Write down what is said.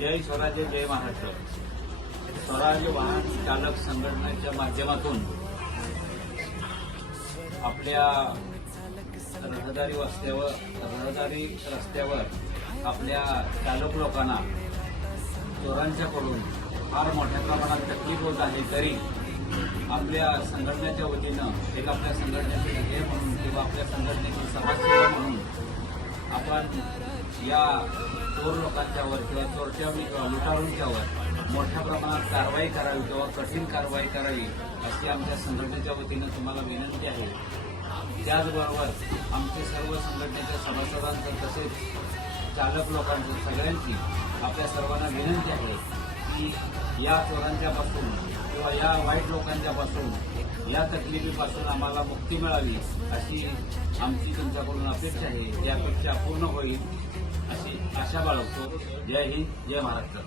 जय स्वराज्य जय महाराष्ट्र. स्वराज्य वाहन चालक संघटनेच्या माध्यमातून आपल्या रहदारी रस्त्यावर आपल्या चालक लोकांना चोरांच्याकडून फार मोठ्या प्रमाणात तकलीफ होत आहे. तरी आपल्या संघटनेच्या वतीनं एक आपल्या संघटनेचे ध्येय म्हणून किंवा आपल्या संघटनेची समाजसेवा म्हणून आपण या चोर लोकांच्यावर किंवा चोरट्या लुटारूंच्यावर मोठ्या प्रमाणात कारवाई करावी किंवा कठीण कारवाई करावी अशी आमच्या संघटनेच्या वतीनं तुम्हाला विनंती आहे. त्याचबरोबर आमचे सर्व संघटनेच्या सभासदांचं तसेच चालक लोकांचं सगळ्यांची आपल्या सर्वांना विनंती आहे की या चोरांच्यापासून किंवा या वाईट लोकांच्यापासून या तकलिफीपासून आम्हाला मुक्ती मिळावी अशी आमची तुमच्याकडून अपेक्षा आहे. ही अपेक्षा पूर्ण होईल अशी आशा बाळगतो. जय हिंद जय महाराष्ट्र.